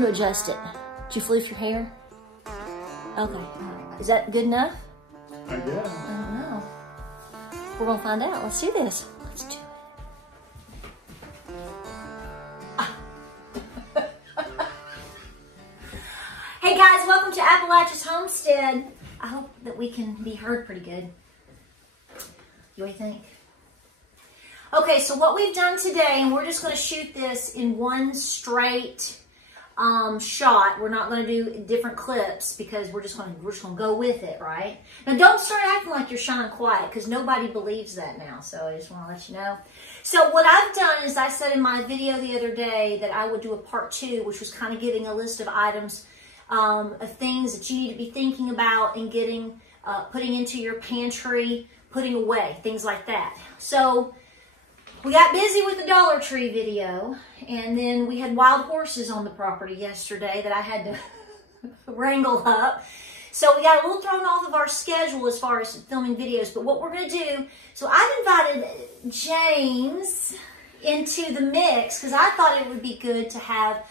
time to adjust it. Did you floof your hair? Okay. Is that good enough? I guess. I don't know. We're gonna find out. Let's do this. Let's do it. Hey guys, welcome to Appalachia's Homestead. I hope that we can be heard pretty good. What do you think? Okay, so what we've done today, and we're just going to shoot this in one straight shot. We're not going to do different clips because we're just going to go with it, right? Now, don't start acting like you're shy and quiet because nobody believes that now. So I just want to let you know. So what I've done is I said in my video the other day that I would do a part 2, which was kind of giving a list of items of things that you need to be thinking about and getting, putting into your pantry, putting away, things like that. So we got busy with the Dollar Tree video, and then we had wild horses on the property yesterday that I had to wrangle up. So we got a little thrown off of our schedule as far as filming videos, but what we're going to do, so I've invited James into the mix because I thought it would be good to have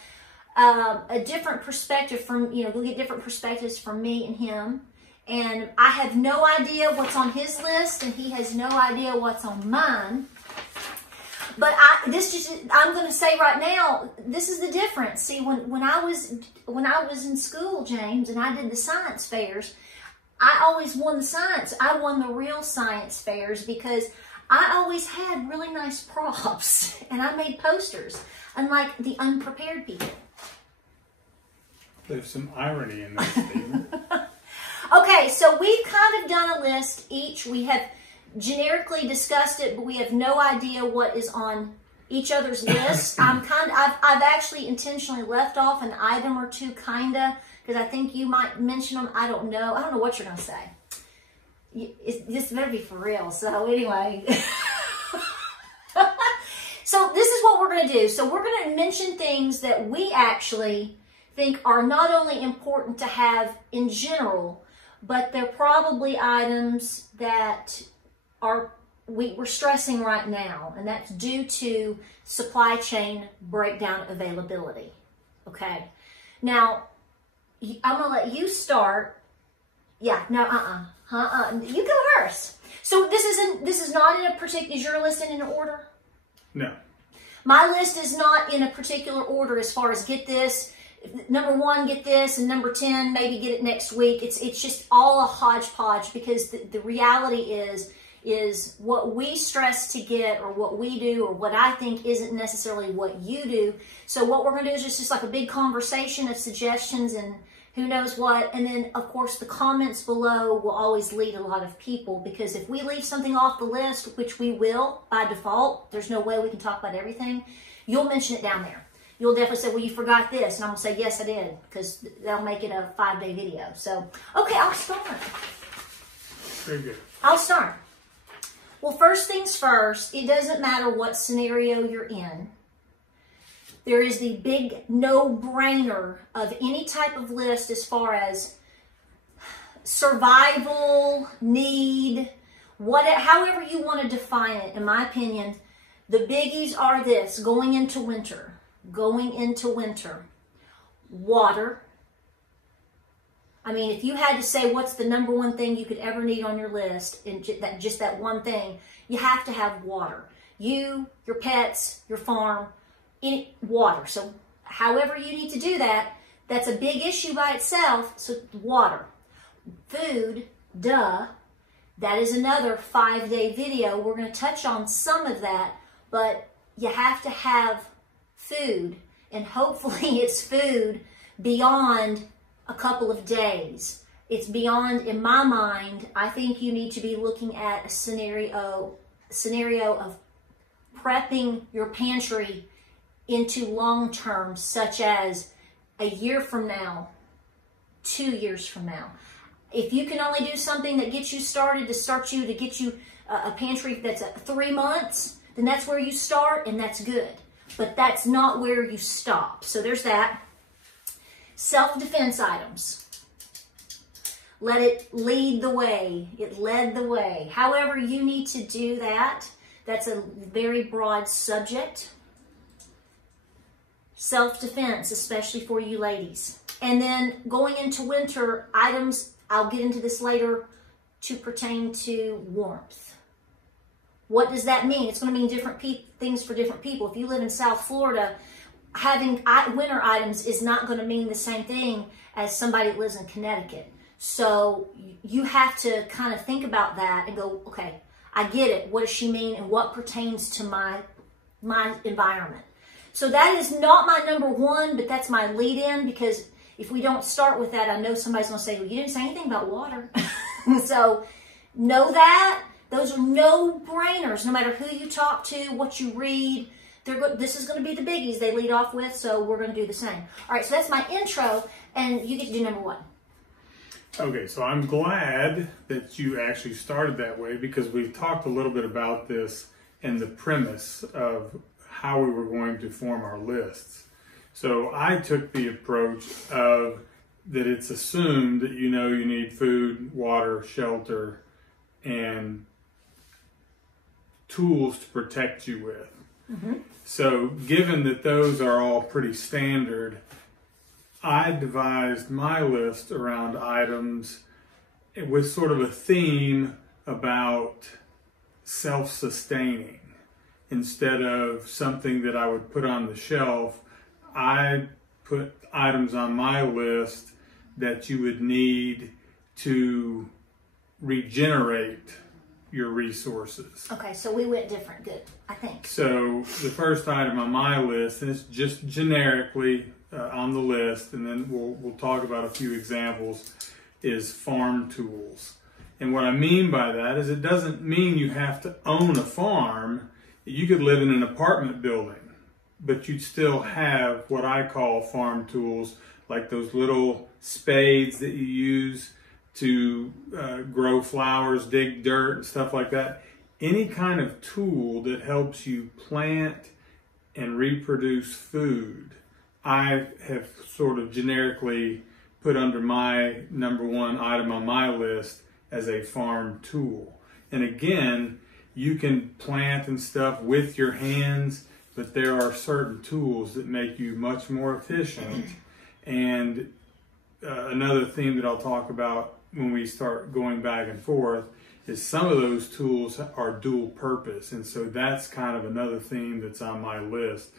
a different perspective from, we'll get different perspectives from me and him. And I have no idea what's on his list, and he has no idea what's on mine. But I'm going to say right now, this is the difference. See, when I was in school, James, and I did the science fairs, I always won the science. I won the real science fairs because I always had really nice props, and I made posters, unlike the unprepared people. There's some irony in that statement. Okay, so we've kind of done a list each. We have generically discussed it, but we have no idea what is on each other's list. I've actually intentionally left off an item or two, kinda, because I think you might mention them. I don't know what you're gonna say. This better be for real. So anyway, so this is what we're gonna do. So we're gonna mention things that we actually think are not only important to have in general, but they're probably items that we're stressing right now, and that's due to supply chain breakdown availability. Okay, now I'm gonna let you start. Yeah, no, you go first. So this is not in a particular. Is your list in order? No. My list is not in a particular order as far as get this. Number 1, get this, and number 10, maybe get it next week. It's just all a hodgepodge because the reality is what we stress to get or what we do or what I think isn't necessarily what you do. So what we're going to do is just like a big conversation of suggestions and who knows what. And then, of course, the comments below will always lead a lot of people because if we leave something off the list, which we will by default, there's no way we can talk about everything, you'll mention it down there. You'll definitely say, well, you forgot this. And I'm going to say, yes, I did, because that'll make it a 5-day video. So, okay, I'll start. Very good. I'll start. Well, first things first, it doesn't matter what scenario you're in. There is the big no-brainer of any type of list as far as survival, need, however you want to define it, in my opinion. The biggies are this: going into winter. Water. I mean, if you had to say what's the number 1 thing you could ever need on your list, and just that one thing, you have to have water. You, your pets, your farm, water. So however you need to do that, that's a big issue by itself. So water. Food, duh. That is another 5-day video. We're going to touch on some of that, but you have to have food, and hopefully it's food beyond a couple of days. It's beyond, in my mind, I think you need to be looking at a scenario of prepping your pantry into long term, such as a year from now, 2 years from now. If you can only do something that gets you started to get you a pantry that's 3 months, then that's where you start, and that's good. But that's not where you stop. So there's that. Self-defense items. Let it lead the way. It led the way. However you need to do that, that's a very broad subject. self-defense, especially for you ladies. And then going into winter, items, I'll get into this later, to pertain to warmth. What does that mean? It's going to mean different things for different people. If you live in South Florida, having winter items is not going to mean the same thing as somebody that lives in Connecticut. So you have to kind of think about that and go, okay, I get it. What does she mean and what pertains to my environment? So that is not my number one, but that's my lead in, because if we don't start with that, I know somebody's going to say, well, you didn't say anything about water. So know that. Those are no-brainers, no matter who you talk to, what you read. This is going to be the biggies they lead off with, so we're going to do the same. All right, so that's my intro, and you get to do number one. Okay, so I'm glad that you actually started that way, because we've talked a little bit about this and the premise of how we were going to form our lists. So I took the approach of that it's assumed that you know you need food, water, shelter, and tools to protect you with. Mm-hmm. So given that those are all pretty standard, I devised my list around items with sort of a theme about self-sustaining. Instead of something that I would put on the shelf, I put items on my list that you would need to regenerate your resources. Okay, so we went different. Good, I think. So the first item on my list, and it's just generically on the list, and then we'll talk about a few examples, is farm tools. And what I mean by that is it doesn't mean you have to own a farm. You could live in an apartment building, but you'd still have what I call farm tools, like those little spades that you use to grow flowers, dig dirt, and stuff like that. Any kind of tool that helps you plant and reproduce food, I have sort of generically put under my number one item on my list as a farm tool. And again, you can plant and stuff with your hands, but there are certain tools that make you much more efficient. And another theme that I'll talk about when we start going back and forth is some of those tools are dual purpose. And so that's kind of another theme that's on my list.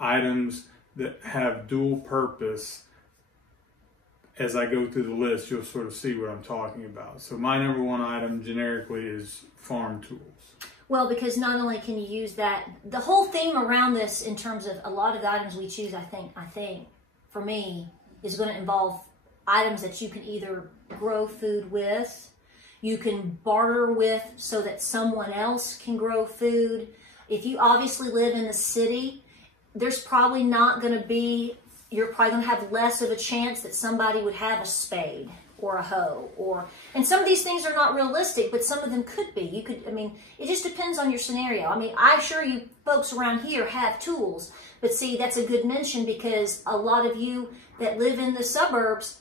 Items that have dual purpose. As I go through the list, you'll sort of see what I'm talking about. So my number one item generically is farm tools. Well, because not only can you use that, the whole theme around this in terms of a lot of the items we choose, I think for me, is going to involve items that you can either grow food with, you can barter with so that someone else can grow food. If you obviously live in the city, there's probably not going to be, you're probably going to have less of a chance that somebody would have a spade or a hoe, and some of these things are not realistic, but some of them could be. You could, I mean, it just depends on your scenario. I mean, I'm sure you folks around here have tools, but see, that's a good mention, because a lot of you that live in the suburbs,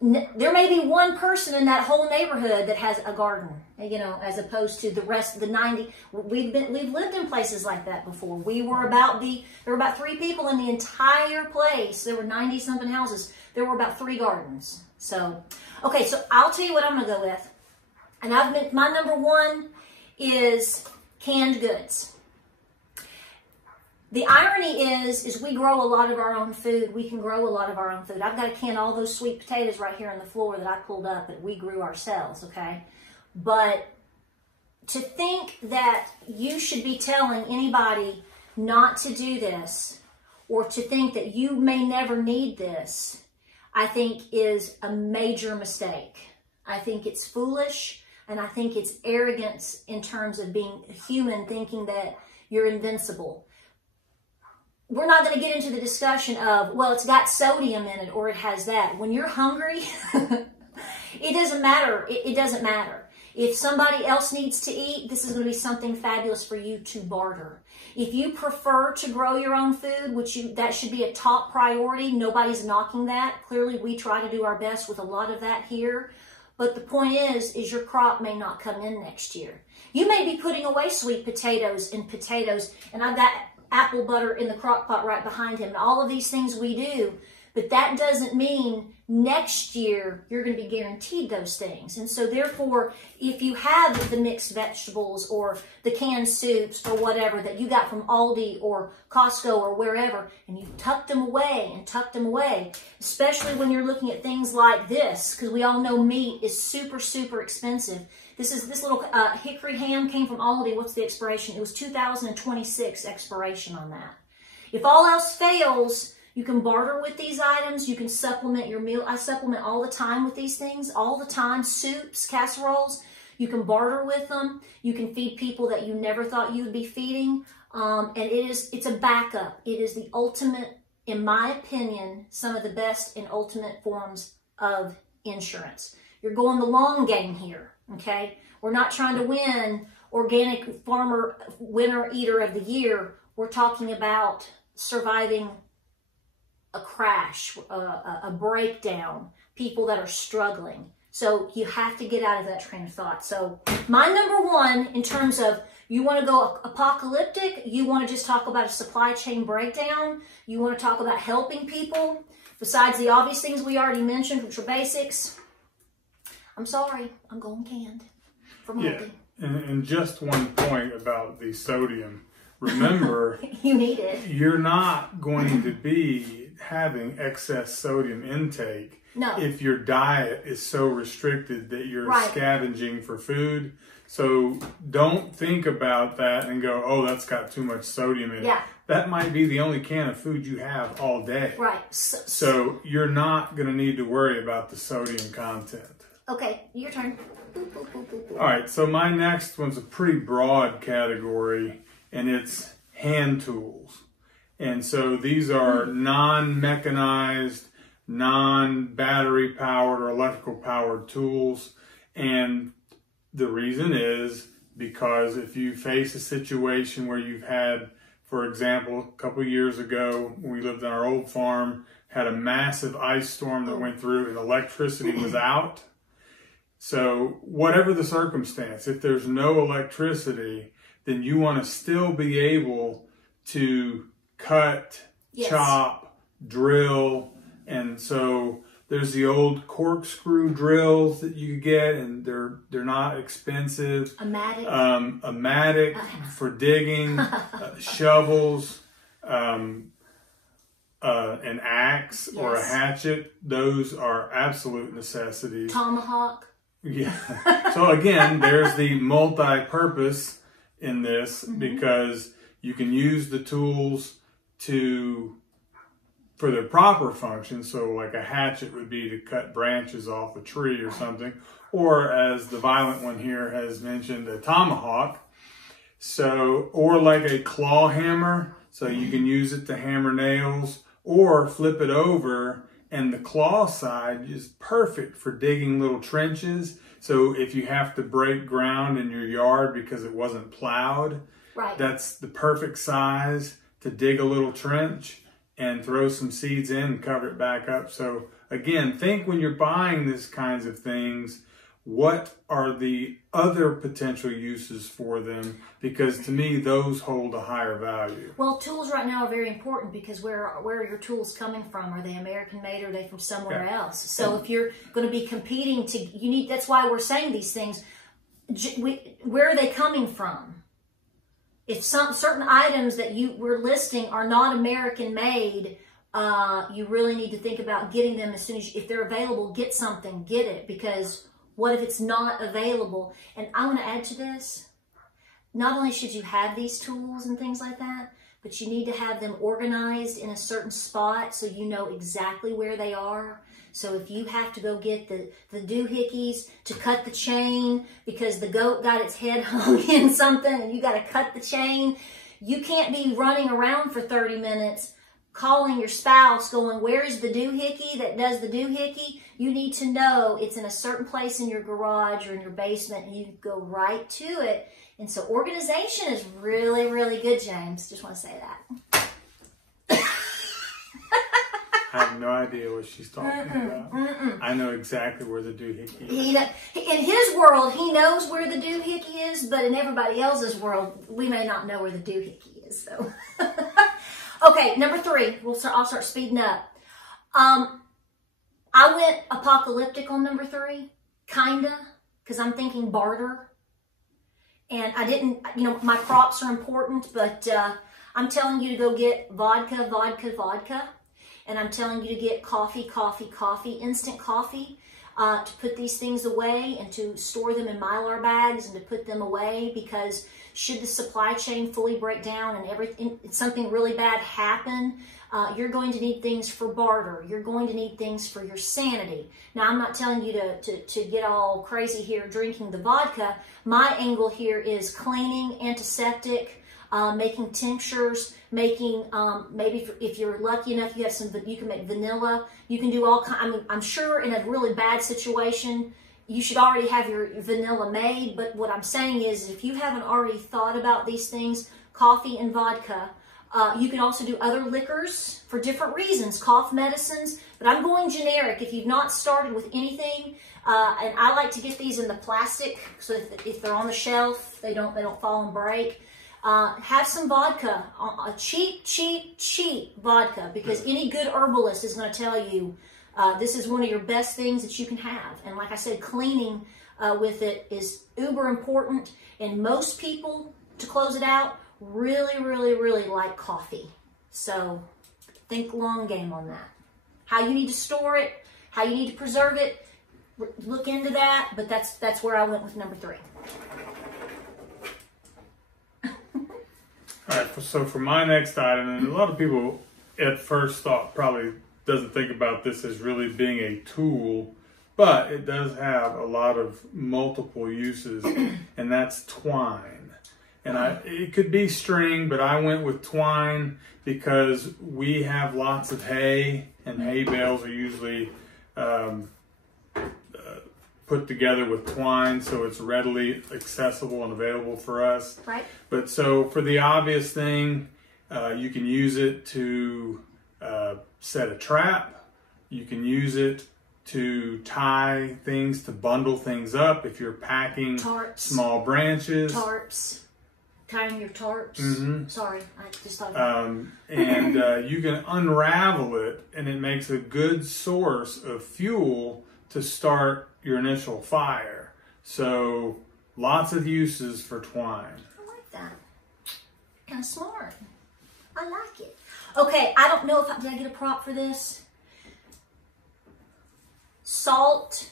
there may be one person in that whole neighborhood that has a garden, you know, as opposed to the rest of the 90. We've lived in places like that before. There were about 3 people in the entire place. There were 90 something houses. There were about 3 gardens. So, okay, so I'll tell you what I'm going to go with. And my number one is canned goods. The irony is we grow a lot of our own food. We can grow a lot of our own food. I've got to can all those sweet potatoes right here on the floor that I pulled up that we grew ourselves, okay? But to think that you should be telling anybody not to do this, or to think that you may never need this, I think is a major mistake. I think it's foolish, and I think it's arrogance in terms of being human, thinking that you're invincible. We're not going to get into the discussion of, well, it's got sodium in it or it has that. When you're hungry, it doesn't matter. It doesn't matter. If somebody else needs to eat, this is going to be something fabulous for you to barter. If you prefer to grow your own food, that should be a top priority. Nobody's knocking that. Clearly, we try to do our best with a lot of that here. But the point is your crop may not come in next year. You may be putting away sweet potatoes, and I've got apple butter in the crock pot right behind him. And all of these things we do, but that doesn't mean next year you're going to be guaranteed those things. And so therefore, if you have the mixed vegetables or the canned soups or whatever that you got from Aldi or Costco or wherever, and you tucked them away and tucked them away, especially when you're looking at things like this, because we all know meat is super, super expensive. This little hickory ham came from Aldi. What's the expiration? It was 2026 expiration on that. If all else fails, you can barter with these items. You can supplement your meal. I supplement all the time with these things, all the time. Soups, casseroles, you can barter with them. You can feed people that you never thought you would be feeding. And it's a backup. It is the ultimate, in my opinion, some of the best and ultimate forms of insurance. You're going the long game here, okay? We're not trying to win Organic Farmer Winner Eater of the Year. We're talking about surviving a crash, a breakdown, people that are struggling. So you have to get out of that train of thought. So my number one, in terms of you want to go apocalyptic, you want to just talk about a supply chain breakdown, you want to talk about helping people, besides the obvious things we already mentioned, which are basics, I'm sorry, I'm going canned from Aldi. Yeah, and just one point about the sodium. Remember, you need it. You're not going to be having excess sodium intake if your diet is so restricted that you're scavenging for food. So don't think about that and go, oh, that's got too much sodium in it. That might be the only can of food you have all day. Right. So you're not going to need to worry about the sodium content. Okay, your turn. All right, so my next one's a pretty broad category, and it's hand tools. And so these are non-mechanized, non-battery powered or electrical powered tools. And the reason is because if you face a situation where you've had, for example, a couple of years ago when we lived on our old farm, had a massive ice storm that went through and electricity was out. So whatever the circumstance, if there's no electricity, then you want to still be able to cut, chop, drill. And so there's the old corkscrew drills that you get, and they're not expensive. A mattock for digging, shovels, an axe or a hatchet. Those are absolute necessities. Tomahawk. Yeah. So again, there's the multi-purpose in this because you can use the tools for their proper function. So like a hatchet would be to cut branches off a tree or something, or as the violent one here has mentioned, a tomahawk. So, or like a claw hammer, so you can use it to hammer nails, or flip it over, and the claw side is perfect for digging little trenches. So if you have to break ground in your yard because it wasn't plowed, that's the perfect size to dig a little trench and throw some seeds in and cover it back up. So again, think when you're buying these kinds of things, what are the other potential uses for them? Because to me, those hold a higher value. Well, tools right now are very important because where are your tools coming from? Are they American made or are they from somewhere else? So if you're going to be competing that's why we're saying these things. Where are they coming from? If certain items that we're listing are not American made, you really need to think about getting them as soon as if they're available. Get something, get it, because what if it's not available? And I want to add to this. Not only should you have these tools and things like that, but you need to have them organized in a certain spot so you know exactly where they are. So if you have to go get the doohickeys to cut the chain because the goat got its head hung in something and you got to cut the chain, you can't be running around for 30 minutes calling your spouse going, where's the doohickey that does the doohickey? You need to know it's in a certain place in your garage or in your basement and you go right to it. And so organization is really, really good, James. Just want to say that. I have no idea what she's talking about. I know exactly where the doohickey is. In his world, he knows where the doohickey is, but in everybody else's world, we may not know where the doohickey is. So. Okay, number 3. I'll start speeding up. I went apocalyptic on number 3, kinda, because I'm thinking barter. And I didn't, my props are important, but I'm telling you to go get vodka, vodka, vodka. And I'm telling you to get coffee, coffee, coffee, instant coffee, to put these things away and to store them in Mylar bags and to put them away, because should the supply chain fully break down and something really bad happen, you're going to need things for barter. You're going to need things for your sanity. Now, I'm not telling you to get all crazy here drinking the vodka. My angle here is cleaning, antiseptic, making tinctures, making, maybe if you're lucky enough, you can make vanilla. You can do all kinds. I'm sure in a really bad situation, you should already have your vanilla made. But what I'm saying is, if you haven't already thought about these things, coffee and vodka, you can also do other liquors for different reasons, cough medicines, but I'm going generic. If you've not started with anything, and I like to get these in the plastic, so if they're on the shelf, they don't fall and break. Have some vodka, a cheap vodka, because any good herbalist is going to tell you this is one of your best things that you can have. And like I said, cleaning with it is uber important. And most people, to close it out, really, really, really like coffee. So think long game on that. How you need to store it, how you need to preserve it, look into that. But that's where I went with number 3. All right, so for my next item, and a lot of people at first thought probably doesn't think about this as really being a tool, but it does have a lot of multiple uses, and that's twine. And it could be string, but I went with twine because we have lots of hay, and hay bales are usually put together with twine, so it's readily accessible and available for us. Right. But so for the obvious thing, you can use it to set a trap. You can use it to tie things, to bundle things up if you're packing small branches. Tarps. Tying your tarps. Mm-hmm. Sorry, I just thought about and you can unravel it, and it makes a good source of fuel to start your initial fire. So lots of uses for twine. I like that. Kind of smart. I like it. Okay, I don't know did I get a prop for this? Salt,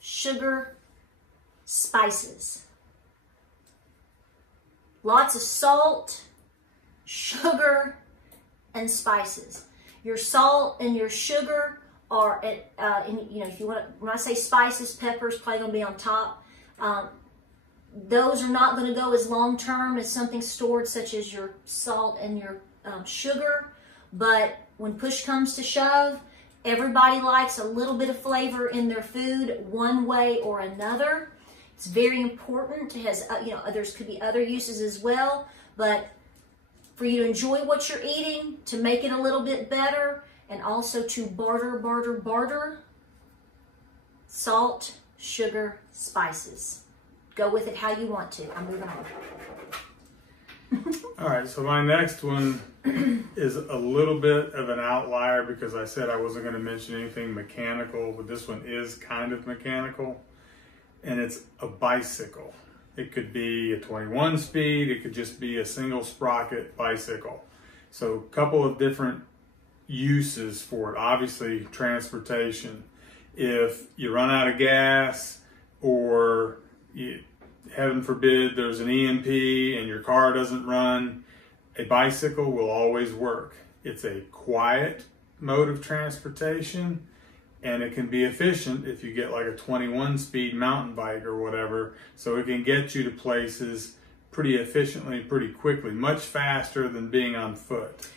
sugar, spices. Lots of salt, sugar, and spices. Your salt and your sugar are if you want to, when I say spices, peppers probably going to be on top. Those are not going to go as long term as something stored such as your salt and your sugar. But when push comes to shove, everybody likes a little bit of flavor in their food one way or another. It's very important. It has, others could be other uses as well, but for you to enjoy what you're eating, to make it a little bit better, and also to barter, salt, sugar, spices. Go with it how you want to. I'm moving on. All right, so my next one is a little bit of an outlier because I said I wasn't going to mention anything mechanical, but this one is kind of mechanical, and it's a bicycle. It could be a 21 speed, it could just be a single sprocket bicycle. So a couple of different uses for it. Obviously, transportation. If you run out of gas, or heaven forbid there's an EMP and your car doesn't run, a bicycle will always work. It's a quiet mode of transportation, and it can be efficient if you get like a 21 speed mountain bike or whatever, so it can get you to places pretty efficiently, pretty quickly, much faster than being on foot.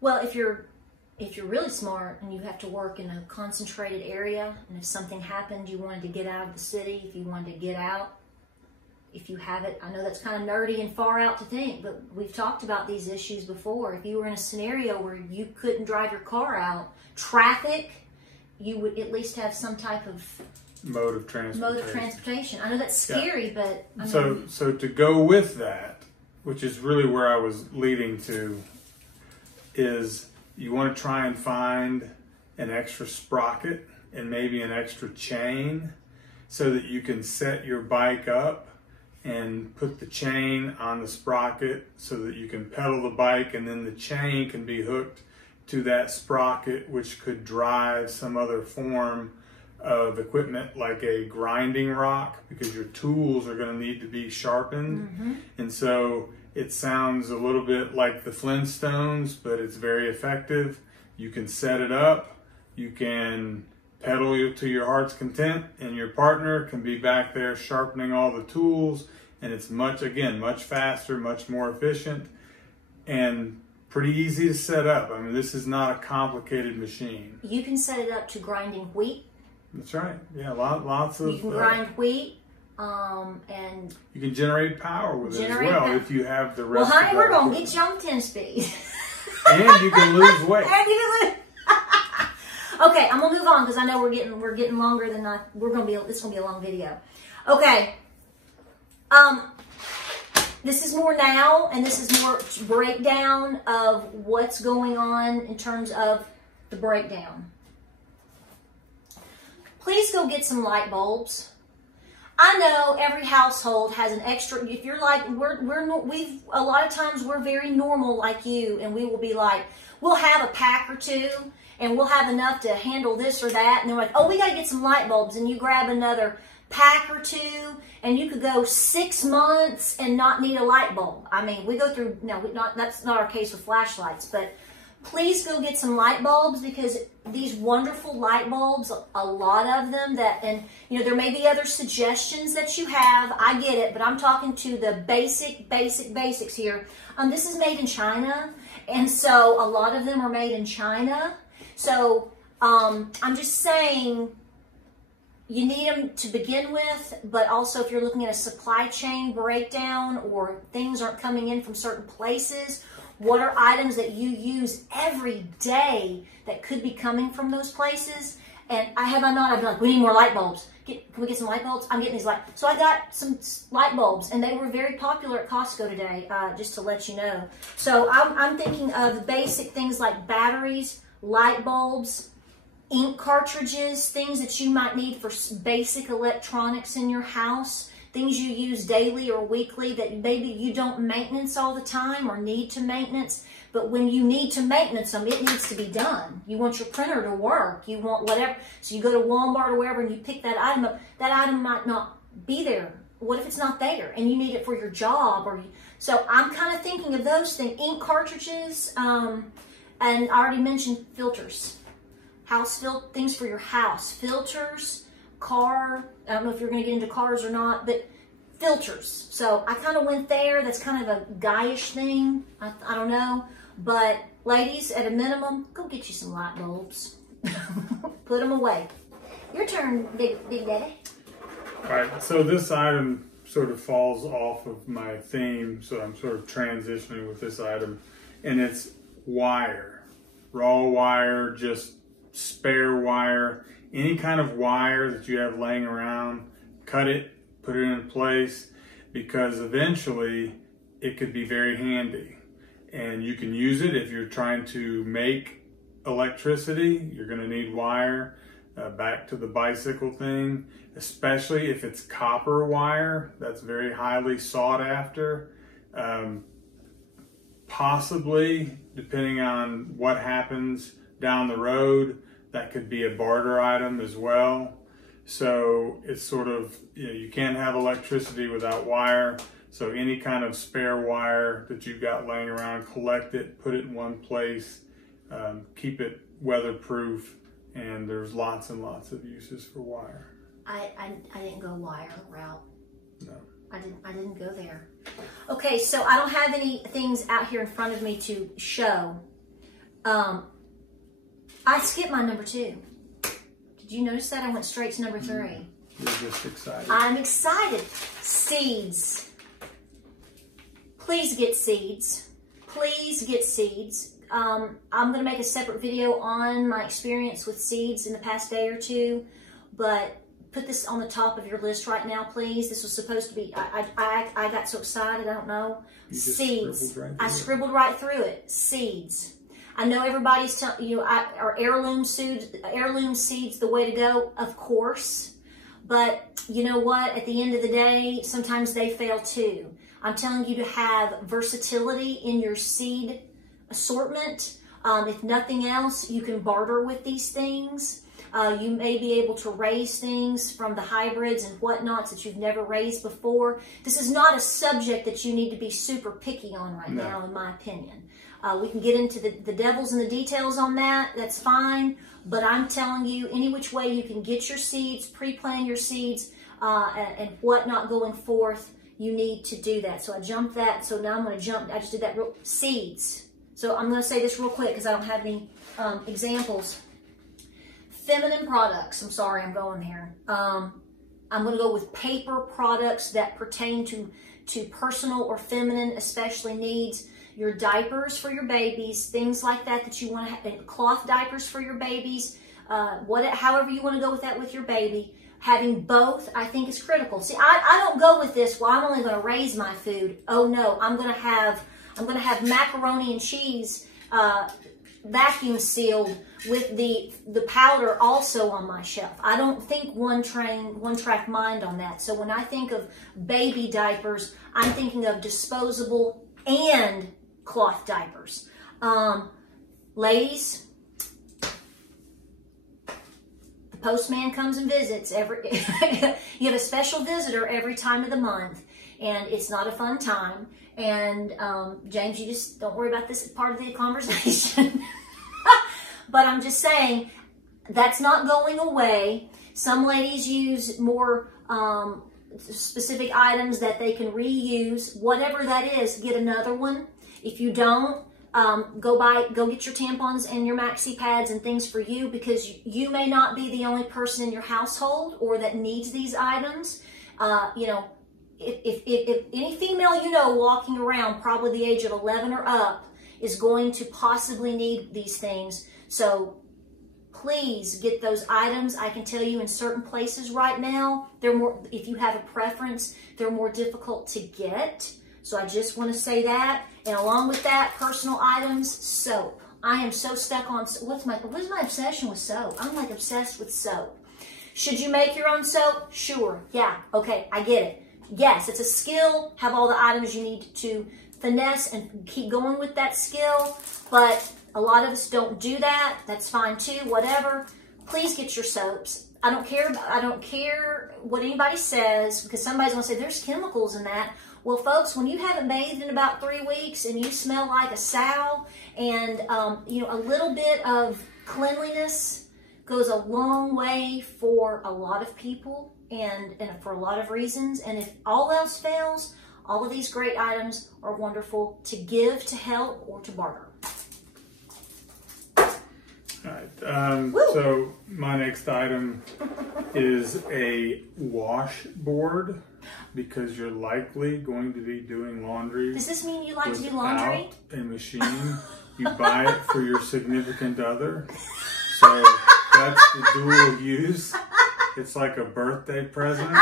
Well, if you're really smart and you have to work in a concentrated area, and if something happened, you wanted to get out of the city, if you wanted to get out, if you have it, I know that's kind of nerdy and far out to think, but we've talked about these issues before. If you were in a scenario where you couldn't drive your car out, traffic, you would at least have some type of mode of transportation. I know that's scary, yeah. But so to go with that, which is really where I was leading to, is you want to try and find an extra sprocket and maybe an extra chain so that you can set your bike up and put the chain on the sprocket so that you can pedal the bike, and then the chain can be hooked to that sprocket, which could drive some other form of equipment like a grinding rock, because your tools are going to need to be sharpened. And so it sounds a little bit like the Flintstones, but it's very effective. You can set it up, you can pedal you to your heart's content, and your partner can be back there sharpening all the tools, and it's much faster, much more efficient, and pretty easy to set up. I mean, this is not a complicated machine. You can set it up to grinding wheat. That's right. Yeah, lots of. You can grind wheat, and you can generate power with it as well if you have the rest. Well, honey, we're gonna get you on 10-speed. And you can lose weight. And you can lose. Okay, I'm gonna move on because I know we're getting longer than it's gonna be a long video. Okay. This is more now, and this is more breakdown of what's going on in terms of the breakdown. Please go get some light bulbs. I know every household has an extra. If you're like we've a lot of times we're very normal like you, and we will be like, we'll have a pack or two, and we'll have enough to handle this or that, and they're like, oh, we got to get some light bulbs, and you grab another pack or two, and you could go 6 months and not need a light bulb. I mean, we go through, that's not our case with flashlights, but please go get some light bulbs, because these wonderful light bulbs, a lot of them and there may be other suggestions that you have. I get it, but I'm talking to the basics here. This is made in China, and so a lot of them are made in China. So I'm just saying, you need them to begin with, but also if you're looking at a supply chain breakdown or things aren't coming in from certain places, what are items that you use every day that could be coming from those places? And I'd be like, we need more light bulbs. Can we get some light bulbs? I'm getting these light. So I got some light bulbs, and they were very popular at Costco today, just to let you know. So I'm thinking of basic things like batteries, light bulbs, ink cartridges, things that you might need for basic electronics in your house, things you use daily or weekly that maybe you don't maintenance all the time or need to maintenance, but when you need to maintenance them, it needs to be done. You want your printer to work, you want whatever, so you go to Walmart or wherever and you pick that item up. That item might not be there. What if it's not there and you need it for your job? So I'm kind of thinking of those things, ink cartridges, and I already mentioned filters. Things for your house, filters, car. I don't know if you're going to get into cars or not, but filters. So I kind of went there. That's kind of a guyish thing. I don't know. But ladies, at a minimum, go get you some light bulbs. Put them away. Your turn, Big Daddy. All right. So this item sort of falls off of my theme. So I'm sort of transitioning with this item. And it's wire. Raw wire, just spare wire, any kind of wire that you have laying around, cut it, put it in place, because eventually it could be very handy. And you can use it if you're trying to make electricity. You're going to need wire. Back to the bicycle thing, especially if it's copper wire, that's very highly sought after. Possibly, depending on what happens down the road, that could be a barter item as well. So it's sort of, you can't have electricity without wire. So any kind of spare wire that you've got laying around, collect it, put it in one place, keep it weatherproof, and there's lots and lots of uses for wire. I didn't go wire route. No. I didn't go there. Okay, so I don't have any things out here in front of me to show. I skipped my number 2. Did you notice that? I went straight to number 3. You're just excited. I'm excited. Seeds. Please get seeds. Please get seeds. I'm going to make a separate video on my experience with seeds in the past day or two, but put this on the top of your list right now, please. This was supposed to be, I got so excited, I don't know. Seeds. I scribbled right through it. Seeds. I know everybody's telling you, are heirloom seeds the way to go? Of course. But you know what? At the end of the day, sometimes they fail too. I'm telling you to have versatility in your seed assortment. If nothing else, you can barter with these things. You may be able to raise things from the hybrids and whatnots that you've never raised before. This is not a subject that you need to be super picky on right now, in my opinion. We can get into the devils and the details on that. That's fine. But I'm telling you, any which way you can get your seeds, pre-plan your seeds, and whatnot going forth, you need to do that. So I jumped that. So now I'm going to jump. I just did that seeds. So I'm going to say this real quick because I don't have any examples. Feminine products. I'm sorry, I'm going there. I'm going to go with paper products that pertain to personal or feminine, especially needs. Your diapers for your babies, things like that you want to have, cloth diapers for your babies, however you want to go with that with your baby. Having both, I think, is critical. See, I don't go with this, well, I'm only going to raise my food. Oh no, I'm going to have macaroni and cheese vacuum sealed with the powder also on my shelf. I don't think one track mind on that. So when I think of baby diapers, I'm thinking of disposable and cloth diapers. Ladies, the postman comes and visits you have a special visitor every time of the month, and it's not a fun time. And James, you just don't worry about this part of the conversation. But I'm just saying, that's not going away. Some ladies use more specific items that they can reuse. Whatever that is, get another one. If you don't, go get your tampons and your maxi pads and things for you, because you may not be the only person in your household or that needs these items. You know, if any female you know walking around, probably the age of 11 or up, is going to possibly need these things. So please get those items. I can tell you in certain places right now, they're more, if you have a preference, they're more difficult to get. So I just want to say that. And along with that, personal items, soap. I am so stuck on, what is my obsession with soap? I'm like obsessed with soap. Should you make your own soap? Sure. Yeah. Okay. I get it. Yes, it's a skill. Have all the items you need to finesse and keep going with that skill. But a lot of us don't do that. That's fine too. Whatever. Please get your soaps. I don't care what anybody says, because somebody's going to say there's chemicals in that. Well, folks, when you haven't bathed in about 3 weeks and you smell like a sow, and you know, a little bit of cleanliness goes a long way for a lot of people and for a lot of reasons. And if all else fails, all of these great items are wonderful to give, to help, or to barter. All right. So my next item is a washboard, because you're likely going to be doing laundry. Does this mean you like to do laundry? A machine. You buy it for your significant other. So that's the dual use. It's like a birthday present.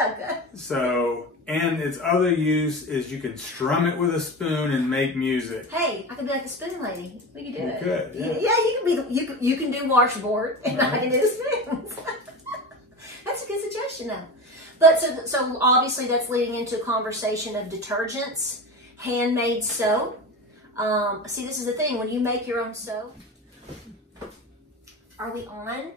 Okay. So, and its other use is you can strum it with a spoon and make music. Hey, I could be like the spoon lady. We could do it. Good, yeah. Yeah, you can do washboard, and I can do spoons. That's a good suggestion, though. But so obviously that's leading into a conversation of detergents, handmade soap. See, this is the thing, when you make your own soap. Are we on?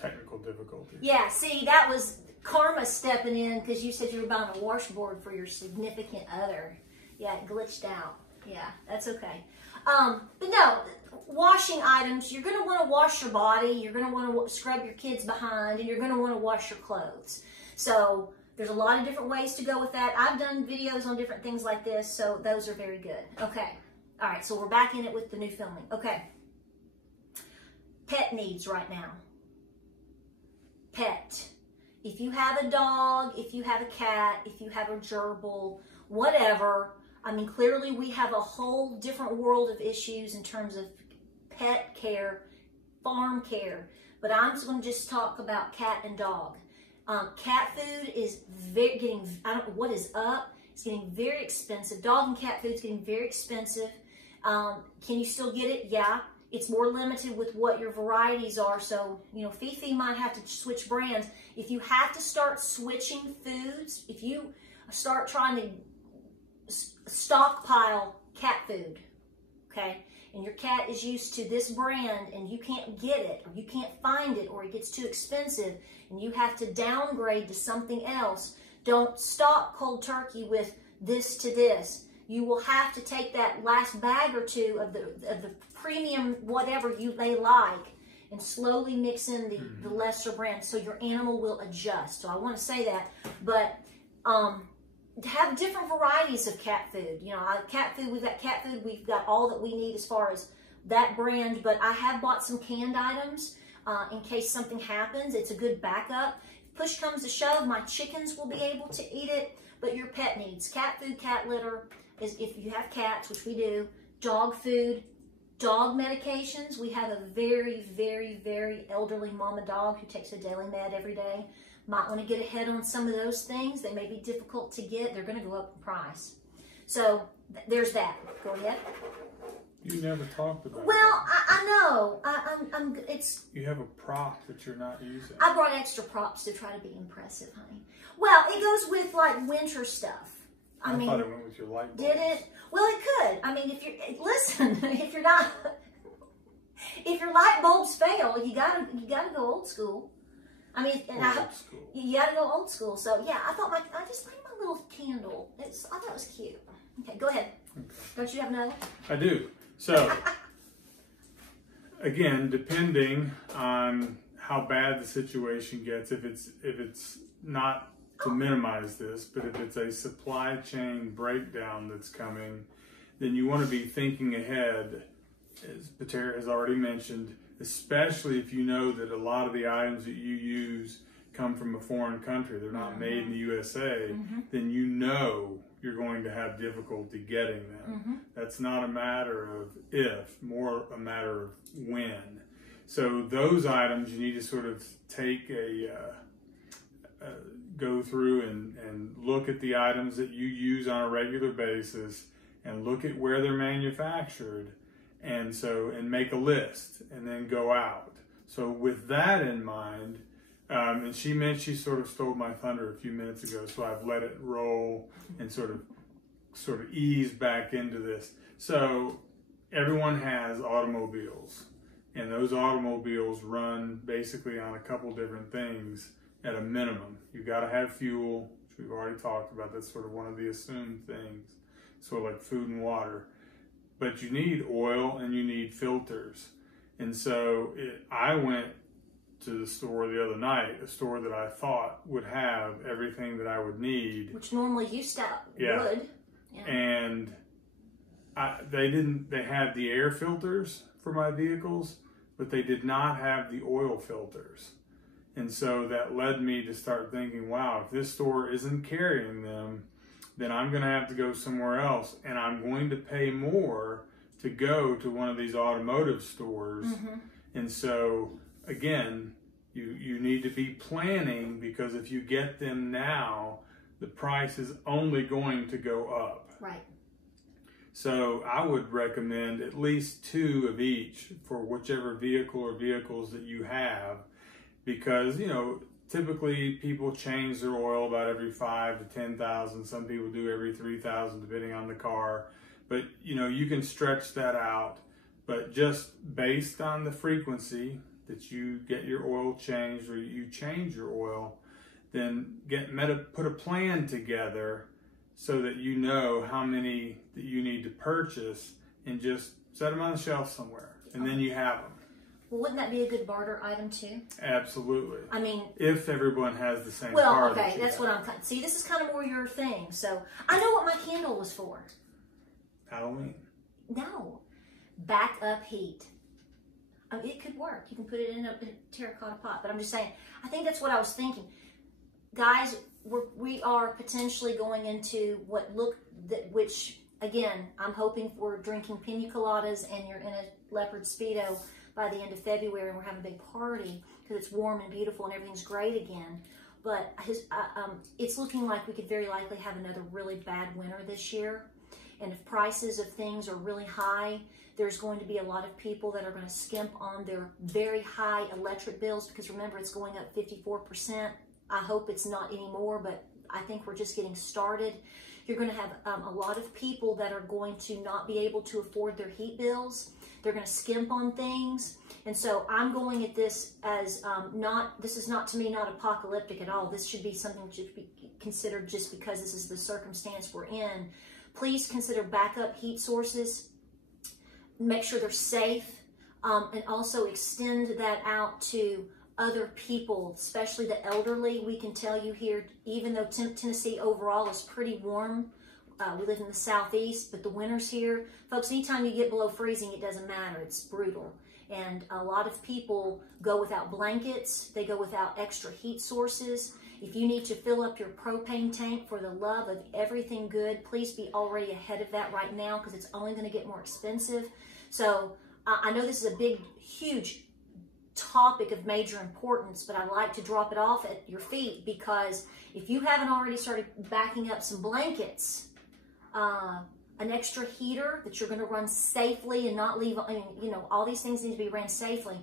Technical difficulty. Yeah, see, that was karma stepping in, because you said you were buying a washboard for your significant other. Yeah, it glitched out. Yeah, that's okay. But no, washing items, you're going to want to wash your body, you're going to want to scrub your kids behind, and you're going to want to wash your clothes. So there's a lot of different ways to go with that. I've done videos on different things like this, so those are very good. Okay. All right, so we're back in it with the new filming. Okay. Pet needs right now. Pet. If you have a dog, if you have a cat, if you have a gerbil, whatever, I mean, clearly we have a whole different world of issues in terms of pet care, farm care. But I'm just going to just talk about cat and dog. Cat food is getting, I don't know what is up. It's getting very expensive. Dog and cat food is getting very expensive. Can you still get it? Yeah. It's more limited with what your varieties are. So, you know, Fifi might have to switch brands. If you have to start switching foods, if you start trying to stockpile cat food, okay, and your cat is used to this brand and you can't get it, or you can't find it, or it gets too expensive and you have to downgrade to something else, don't stock cold turkey with this to this. You will have to take that last bag or two of the premium whatever they like and slowly mix in the lesser brand so your animal will adjust. So I want to say that, but have different varieties of cat food. You know, cat food, we've got all that we need as far as that brand, but I have bought some canned items in case something happens. It's a good backup. If push comes to shove, my chickens will be able to eat it, but your pet needs cat food, cat litter, is if you have cats, which we do, dog food, dog medications. We have a very, very, very elderly mama dog who takes a daily med every day. Might want to get ahead on some of those things. They may be difficult to get. They're going to go up in price. So there's that. Go ahead. You never talked about Well, I know. It's. You have a prop that you're not using. I brought extra props to try to be impressive, honey. Well, it goes with like winter stuff. I thought it went with your light bulbs. Did it? Well, it could. I mean, if you're listen, if you're not, if your light bulbs fail, you gotta go old school. I mean, and you gotta go old school. So yeah, I just like my little candle. I thought it was cute. Okay, go ahead. Okay. Don't you have another? I do. So again, depending on how bad the situation gets, if it's not to minimize this, but if it's a supply chain breakdown that's coming, then you want to be thinking ahead, as Patera has already mentioned, especially if you know that a lot of the items that you use come from a foreign country, they're not made in the USA, then you know you're going to have difficulty getting them. That's not a matter of if, more a matter of when. So those items you need to sort of take go through and look at the items that you use on a regular basis and look at where they're manufactured, and make a list and then go out. So with that in mind, and she sort of stole my thunder a few minutes ago, so I've let it roll and sort of ease back into this. So everyone has automobiles, and those automobiles run basically on a couple different things. At a minimum, you got to have fuel, which we've already talked about. That's sort of one of the assumed things, sort of like food and water. But you need oil and you need filters. And so I went to the store the other night, a store that I thought would have everything that I would need. Which normally you would. Yeah. And they didn't. They had the air filters for my vehicles, but they did not have the oil filters. And so that led me to start thinking, wow, if this store isn't carrying them, then I'm going to have to go somewhere else. And I'm going to pay more to go to one of these automotive stores. And so, again, you need to be planning, because if you get them now, the price is only going to go up. Right. So I would recommend at least 2 of each for whichever vehicle or vehicles that you have. Because, you know, typically people change their oil about every 5,000 to 10,000. Some people do every 3,000, depending on the car. But, you know, you can stretch that out. But just based on the frequency that you get your oil changed, or you change your oil, then put a plan together so that you know how many that you need to purchase, and just set them on the shelf somewhere, and then you have them. Well, wouldn't that be a good barter item too? Absolutely. I mean, if everyone has the same well, car. okay, that's what I'm. See, this is kind of more your thing. So I know what my candle was for. Halloween. No, backup heat. I mean, it could work. You can put it in a terracotta pot. But I'm just saying, I think that's what I was thinking, guys. We are potentially going into which again, I'm hoping we're drinking pina coladas and you're in a leopard Speedo by the end of February, and we're having a big party because it's warm and beautiful and everything's great again. But it's looking like we could very likely have another really bad winter this year. And if prices of things are really high, there's going to be a lot of people that are going to skimp on their very high electric bills, because remember, it's going up 54%. I hope it's not anymore, but I think we're just getting started. You're going to have a lot of people that are going to not be able to afford their heat bills. They're going to skimp on things. And so I'm going at this as this is not, to me, not apocalyptic at all. This should be something that should be considered just because this is the circumstance we're in. Please consider backup heat sources. Make sure they're safe, and also extend that out to other people, especially the elderly. We can tell you here, even though Tennessee overall is pretty warm, we live in the southeast, but the winters here, folks, anytime you get below freezing, it doesn't matter. It's brutal. And a lot of people go without blankets. They go without extra heat sources. If you need to fill up your propane tank, for the love of everything good, please be already ahead of that right now, because it's only going to get more expensive. So I know this is a big, huge topic of major importance, but I like to drop it off at your feet, because if you haven't already started backing up some blankets, an extra heater that you're going to run safely and not leave, you know, all these things need to be ran safely.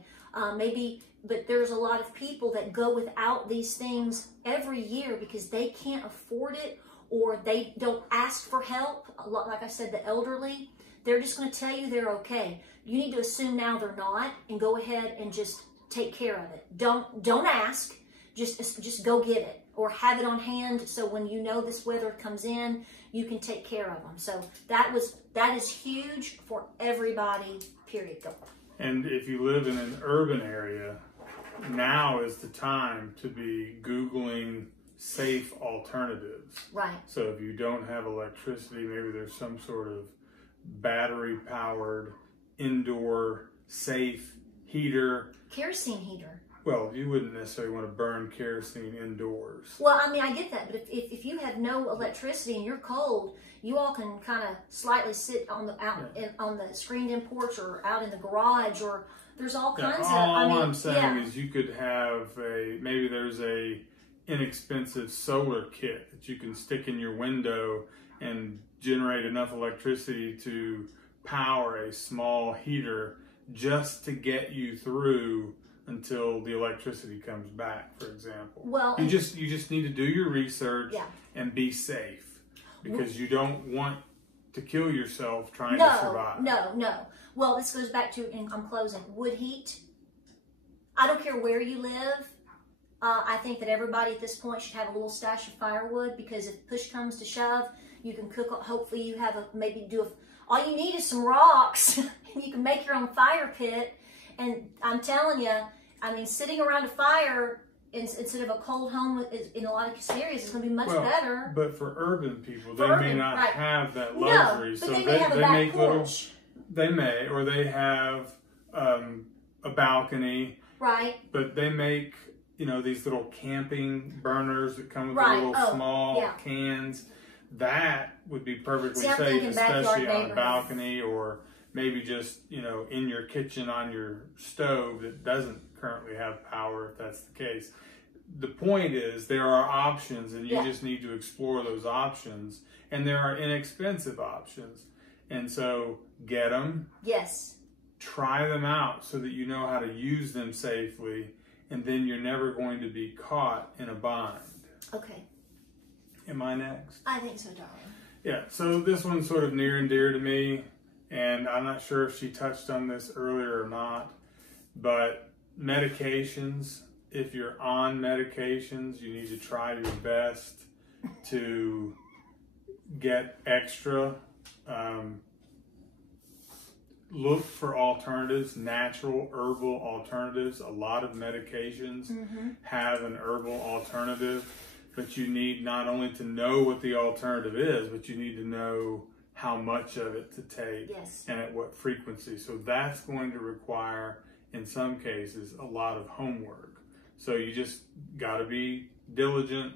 But there's a lot of people that go without these things every year because they can't afford it, or they don't ask for help. Like I said, the elderly, they're just going to tell you they're okay. You need to assume now they're not, and go ahead and just take care of it. Don't ask. Just go get it, or have it on hand, so when you know this weather comes in, you can take care of them. So that is huge for everybody. Period. Go. And if you live in an urban area, now is the time to be Googling safe alternatives. Right. So if you don't have electricity, maybe there's some sort of battery-powered indoor safe heater. Kerosene heater. Well, you wouldn't necessarily want to burn kerosene indoors. Well, I mean, I get that, but if you have no electricity and you're cold, you all can kind of slightly sit on the on the screened-in porch, or out in the garage, or there's all kinds of. All I'm saying is you could have maybe there's a inexpensive solar kit that you can stick in your window and generate enough electricity to power a small heater just to get you through until the electricity comes back, for example. Well, you just need to do your research and be safe, because you don't want to kill yourself trying to survive. No. Well, this goes back to, and I'm closing, wood heat. I don't care where you live. I think that everybody at this point should have a little stash of firewood, because if push comes to shove, you can cook. Hopefully you have all you need is some rocks, and you can make your own fire pit. And I'm telling you, I mean, sitting around a fire instead of a cold home in a lot of areas is going to be much better. But for urban people, they may not have that luxury. No, but so they may have a back porch. Or they have a balcony. Right. But they make, these little camping burners that come with the little small cans. That would be perfectly safe, especially on a balcony, or maybe just, in your kitchen on your stove that doesn't currently have power, if that's the case. The point is, there are options, and you just need to explore those options. And there are inexpensive options. And so get them. Yes. Try them out so that you know how to use them safely, and then you're never going to be caught in a bind. Okay. Am I next? I think so, darling. Yeah, so this one's sort of near and dear to me, and I'm not sure if she touched on this earlier or not, but medications, if you're on medications, you need to try your best to get extra. Look for alternatives, natural, herbal alternatives. A lot of medications have an herbal alternative. But you need not only to know what the alternative is, but you need to know how much of it to take and at what frequency. So that's going to require, in some cases, a lot of homework. So you just got to be diligent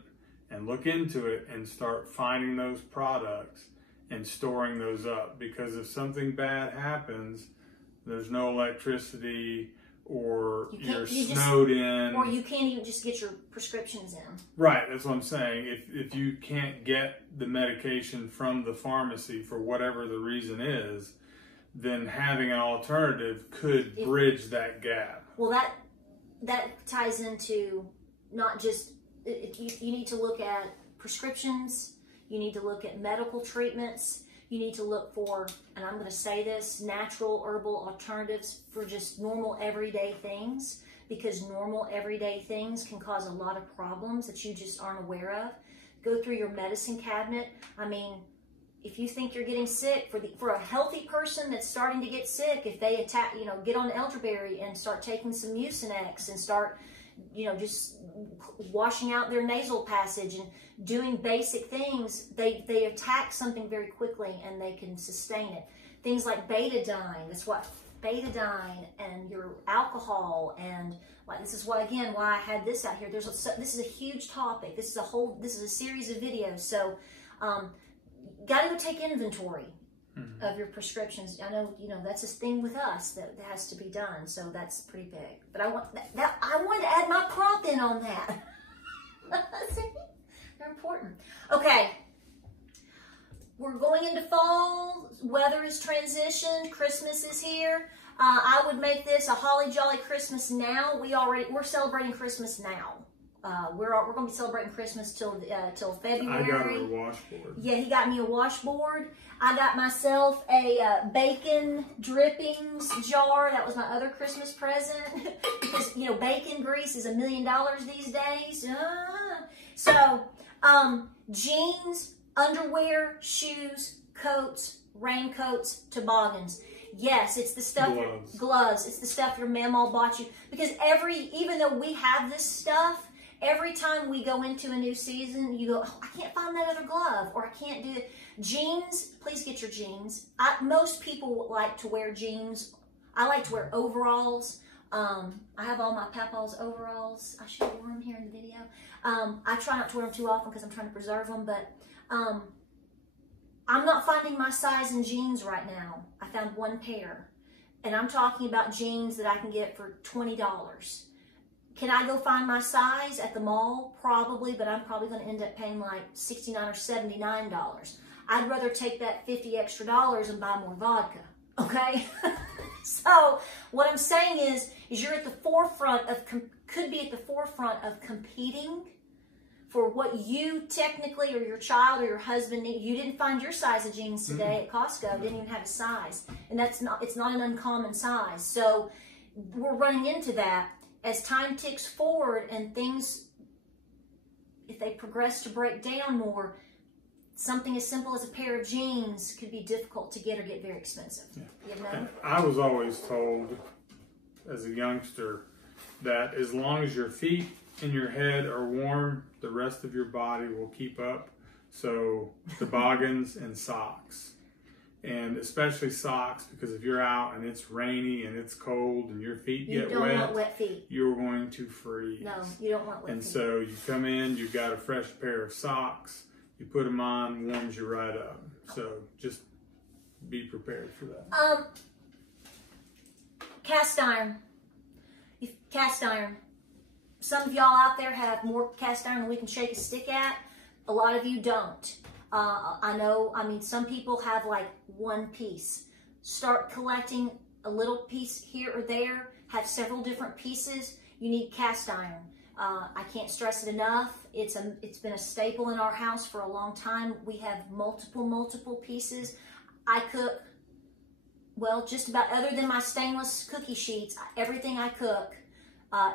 and look into it and start finding those products and storing those up. Because if something bad happens, there's no electricity, or you're snowed in. Or you can't even just get your prescriptions in. Right, that's what I'm saying. If you can't get the medication from the pharmacy for whatever the reason is, then having an alternative could bridge that gap. Well, that ties into not just, you need to look at prescriptions, you need to look at medical treatments, you need to look for, and I'm going to say this, natural herbal alternatives for just normal everyday things, because normal everyday things can cause a lot of problems that you just aren't aware of. Go through your medicine cabinet. I mean, if you think you're getting sick, for a healthy person that's starting to get sick, if they get on elderberry and start taking some Mucinex and start, just washing out their nasal passage and doing basic things, they attack something very quickly and they can sustain it. Things like betadine, that's what betadine, and your alcohol, and like this is why I had this out here. This is a huge topic. This is a series of videos. So got to go take inventory of your prescriptions. I know, that's a thing with us that has to be done. So that's pretty big. But I wanted to add my prop in on that. See? They're important. Okay. We're going into fall. Weather is transitioned. Christmas is here. I would make this a holly jolly Christmas now. We're celebrating Christmas now. We're going to be celebrating Christmas till February. I got her a washboard. Yeah, he got me a washboard. I got myself a bacon drippings jar. That was my other Christmas present because bacon grease is $1 million these days. So jeans, underwear, shoes, coats, raincoats, toboggans. Yes, it's the stuff. Gloves. It's the stuff your mamaw bought you, because even though we have this stuff, every time we go into a new season, you go, oh, I can't find that other glove, or I can't do it. Jeans, please get your jeans. Most people like to wear jeans. I like to wear overalls. I have all my Papa's overalls. I should have worn them here in the video. I try not to wear them too often because I'm trying to preserve them, but I'm not finding my size in jeans right now. I found one pair, and I'm talking about jeans that I can get for $20. Can I go find my size at the mall? Probably, but I'm probably going to end up paying like $69 or $79. I'd rather take that $50 extra and buy more vodka, okay? So what I'm saying is you're at the forefront of, could be at the forefront of competing for what you technically, or your child or your husband need. You didn't find your size of jeans today at Costco. Didn't even have a size, and it's not an uncommon size. So we're running into that as time ticks forward, and things, if they progress to break down more, something as simple as a pair of jeans could be difficult to get or get very expensive. Yeah. I was always told as a youngster that as long as your feet and your head are warm, the rest of your body will keep up. So toboggans and socks, and especially socks, because if you're out and it's rainy and it's cold and your feet get wet, you don't want wet feet. You're going to freeze. No, you don't want wet feet. And so you come in, you've got a fresh pair of socks, you put them on, warms you right up. So just be prepared for that. Cast iron. Cast iron. Some of y'all out there have more cast iron than we can shake a stick at. A lot of you don't. Some people have like one piece. Start collecting a little piece here or there. Have several different pieces. You need cast iron. I can't stress it enough. It's been a staple in our house for a long time. We have multiple pieces. I cook, well, just about, other than my stainless cookie sheets, everything I cook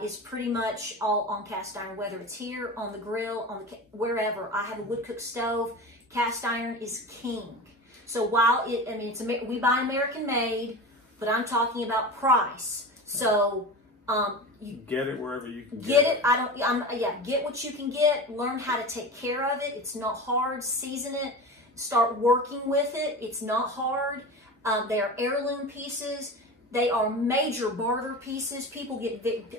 is pretty much all on cast iron, whether it's here, on the grill, wherever. I have a wood cook stove. Cast iron is king. So while we buy American made, but I'm talking about price. So you get it wherever you can get it. Get what you can get. Learn how to take care of it. It's not hard. Season it. Start working with it. It's not hard. They are heirloom pieces. They are major barter pieces. People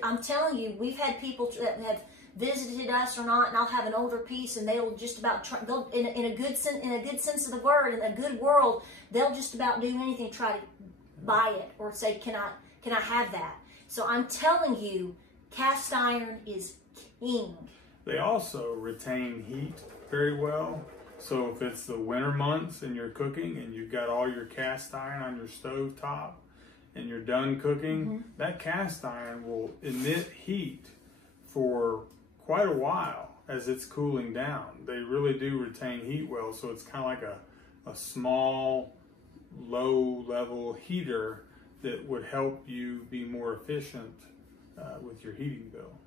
I'm telling you, we've had people that have visited us or not, and I'll have an older piece, and they'll just about in a good sense of the word, in a good world, they'll just about do anything to try to buy it or say, can I have that? So I'm telling you, cast iron is king. They also retain heat very well. So if it's the winter months and you're cooking and you've got all your cast iron on your stove top and you're done cooking, that cast iron will emit heat for quite a while as it's cooling down. They really do retain heat well, so it's kind of like a small, low-level heater that would help you be more efficient with your heating bill.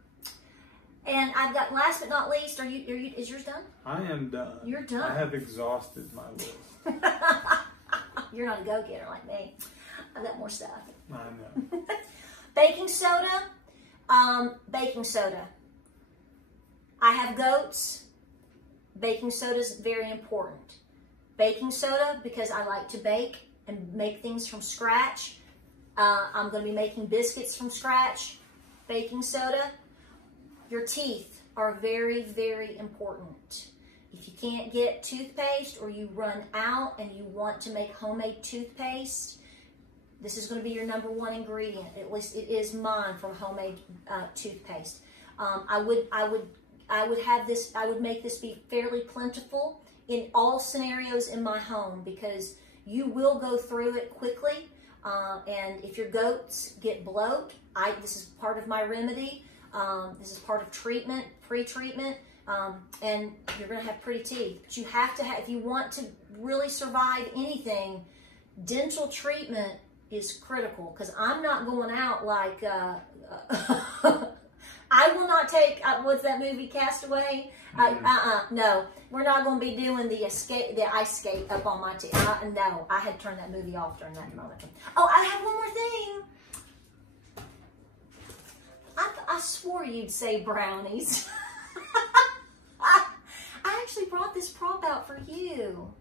And I've got, last but not least, is yours done? I am done. You're done. I have exhausted my list. You're not a go-getter like me. I've got more stuff. I know. Baking soda. Baking soda. I have goats. Baking soda is very important. Baking soda, because I like to bake and make things from scratch. I'm going to be making biscuits from scratch. Baking soda. Your teeth are very, very important. If you can't get toothpaste or you run out and you want to make homemade toothpaste, this is going to be your #1 ingredient. At least it is mine for homemade toothpaste. I would make this be fairly plentiful in all scenarios in my home, because you will go through it quickly. And if your goats get bloat, this is part of my remedy. This is part of treatment, pre-treatment, and you're going to have pretty teeth. But you have to have, if you want to really survive anything, dental treatment is critical, because I'm not going out like, I will not take, what's that movie, Castaway? No, we're not going to be doing the ice skate up on my teeth. No, I had turned that movie off during that moment. Oh, I have one more thing. I swore you'd say brownies. I actually brought this prop out for you.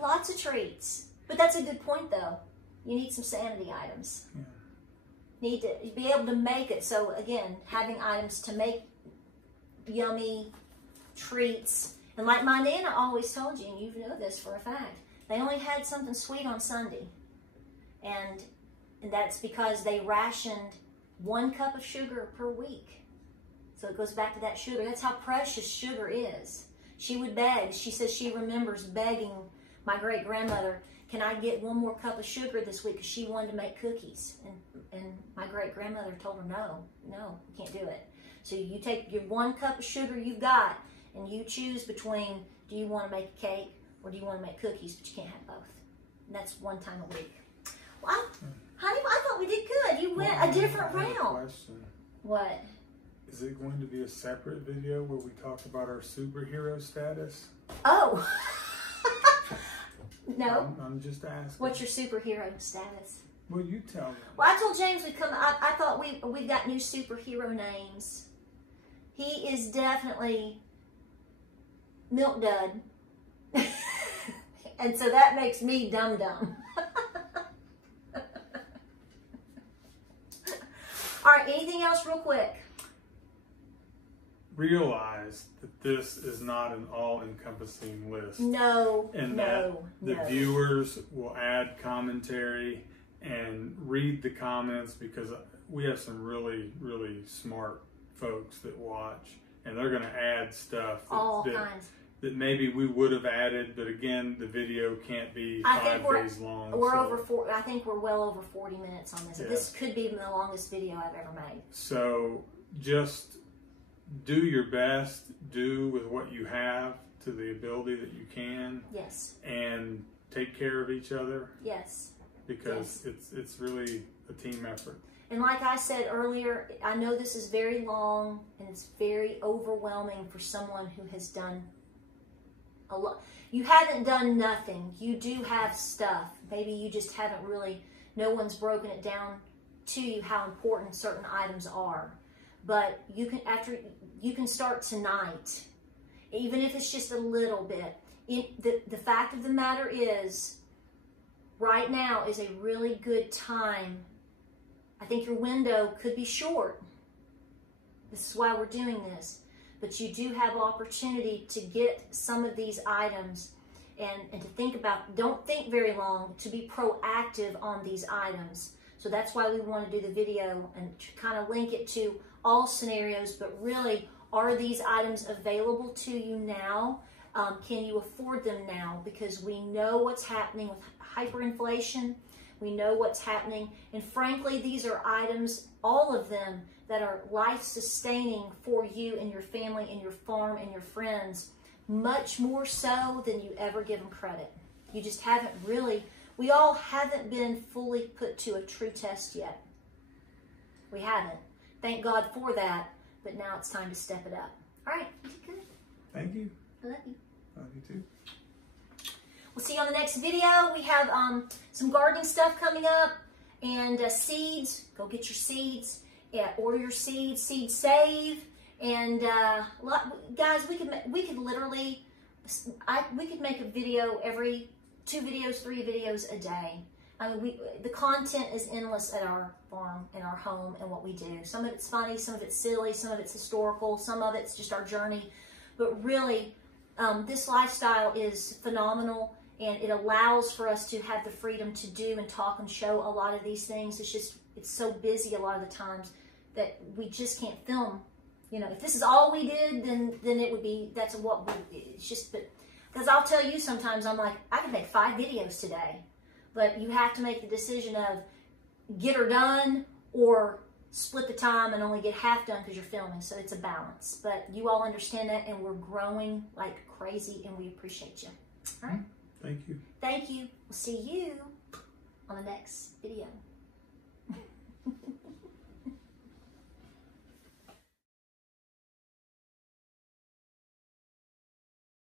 Lots of treats. But that's a good point, though. You need some sanity items. Yeah. Need to be able to make it. So, again, having items to make yummy treats. And like my Nana always told you, and you know this for a fact, they only had something sweet on Sunday. And that's because they rationed 1 cup of sugar per week. So it goes back to that sugar. That's how precious sugar is. She would beg. She says she remembers begging my great-grandmother, can I get 1 more cup of sugar this week? Because she wanted to make cookies. And my great-grandmother told her, no, you can't do it. So you take your 1 cup of sugar you've got, and you choose between, do you want to make a cake or do you want to make cookies? But you can't have both. And that's 1 time a week. Well, honey, I thought we did good. You went a different route. Question. What? Is it going to be a separate video where we talk about our superhero status? Oh. No. I'm just asking. What's your superhero status? Well, you tell me. Well, I told James we'd come. I thought we've got new superhero names. He is definitely Milk Dud. And so that makes me Dum Dum. All right, anything else real quick? Realize that this is not an all-encompassing list. No, and that the viewers will add commentary and read the comments, because we have some really, really smart folks that watch, and they're going to add stuff that maybe we would have added, but again, the video can't be 5 days long. I think we're well over 40 minutes on this. Yeah. This could be the longest video I've ever made. So just do your best, do with what you have to the ability that you can. Yes. And take care of each other. Yes. Because it's really a team effort. And like I said earlier, I know this is very long and it's very overwhelming for someone who has done a lot. You haven't done nothing. You do have stuff. Maybe you just haven't really, no one's broken it down to you how important certain items are. But you can start tonight, even if it's just a little bit. The fact of the matter is, right now is a really good time. I think your window could be short. This is why we're doing this. But you do have opportunity to get some of these items and to think about, don't think very long, to be proactive on these items So that's why we want to do the video and kind of link it to all scenarios, but really, are these items available to you now? Can you afford them now? Because we know what's happening with hyperinflation. We know what's happening. And frankly, these are items, all of them, that are life-sustaining for you and your family and your farm and your friends, much more so than you ever give them credit. You just haven't really, we all haven't been fully put to a true test yet. We haven't. Thank God for that, but now it's time to step it up. All right, you did good. Thank you. I love you. Love you too. We'll see you on the next video. We have some gardening stuff coming up and seeds. Go get your seeds. Yeah, order your seeds. Seed save. And guys, we could literally, we could make a video every 2 videos, 3 videos a day. I mean, the content is endless at our farm, in our home, and what we do. Some of it's funny, some of it's silly, some of it's historical, some of it's just our journey. But really, this lifestyle is phenomenal, and it allows for us to have the freedom to do and talk and show a lot of these things. It's just, it's so busy a lot of the times that we just can't film. You know, if this is all we did, then it would be, that's what we, it's just, but, because I'll tell you sometimes, I'm like, I can make 5 videos today. But you have to make the decision of get her done or split the time and only get half done because you're filming. So it's a balance. But you all understand that, and we're growing like crazy, and we appreciate you. All right? Thank you. Thank you. We'll see you on the next video.